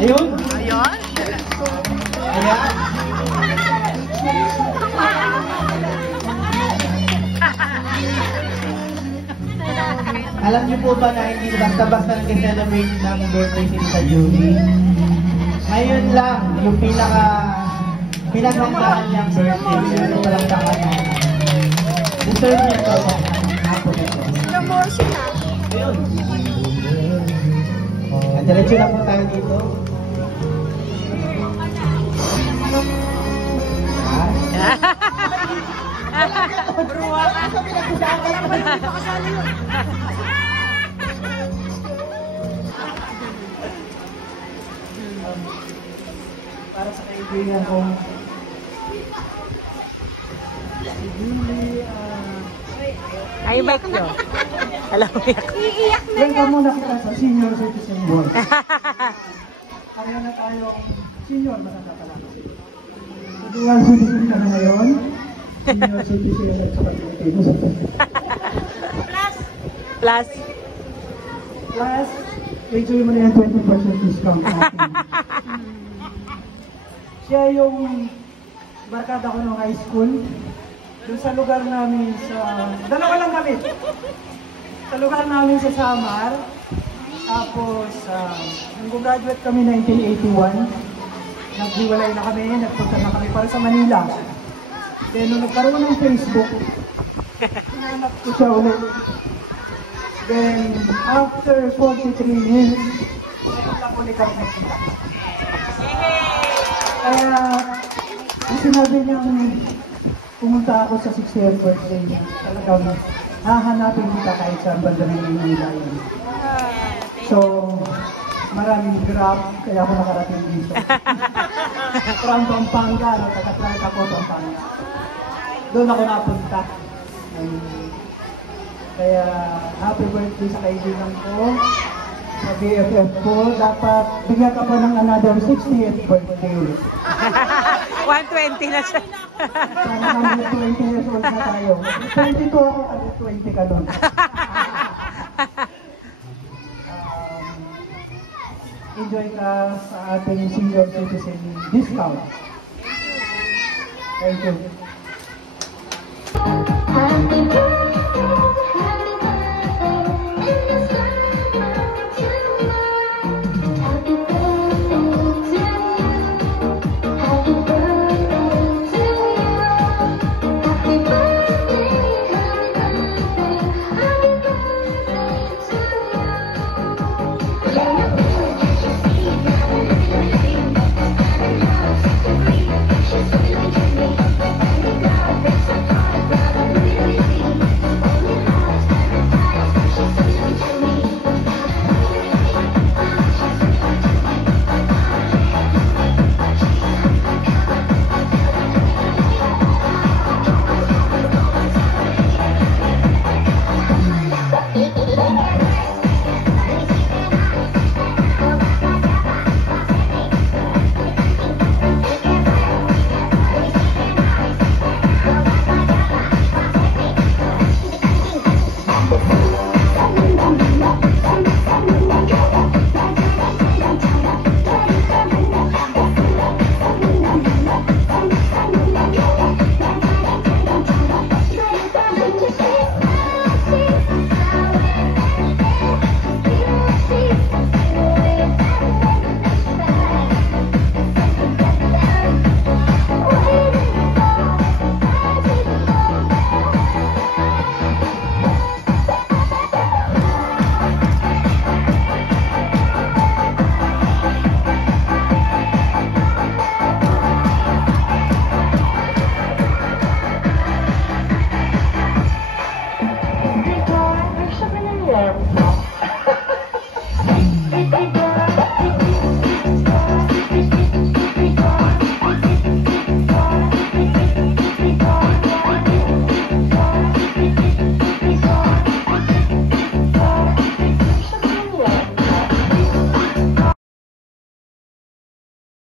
Ayun. Ayun. Ayan. Alam niyo po ba na hindi basta-basta nag-celebrate ng birthday si Tita Julie? Ngayon lang, yung pinaghandaan niyang birthday, yung palakpakan niya. Deserve niya ito. Promotion na. Ayun. Diretso na po tayo dito. Bruwa ka. Para sa kaibigan ko. Ay, bike nyo. Alam mo yan. Iiyak na Yan ka yan. muna kita sa senior citizen board. Kaya na tayong senior matatapala. Dual citizen ka na ngayon. Senior citizen at saka Pilipino. Plus. Plus, enjoy mo na yan 20% discount natin. Siya yung barkada ko ng high school. Doon sa lugar namin sa... Dalawa lang kami. Sa lugar namin sa Samar. Tapos, nung graduate kami 1981, naghiwalay na kami, nagpunta na kami para sa Manila. Then, nung nagkaroon ng Facebook, hinanap ko siya ulit. Then, after 43 years, ngayon lang ulit kami nagpunta. Kaya, yung sinabi niyang pumunta ako sa 60th birthday niya, talagang hahanapin kita kahit sa banda ng Manila yun. So, maraming grab, kaya ako nakarating dito. From Pampanga, taga-flight ako Pampanga. Doon ako napunta. Kaya, happy birthday sa kaibigan ko, sa BFF ko. Dapat bigyan ka pa ng another 60th birthday ulit. 120 na siya. Sana namin 20 years old na tayo. 22 ako, 20 ka doon. Enjoy ka sa ating senior citizen discount. Thank you. Happy birthday.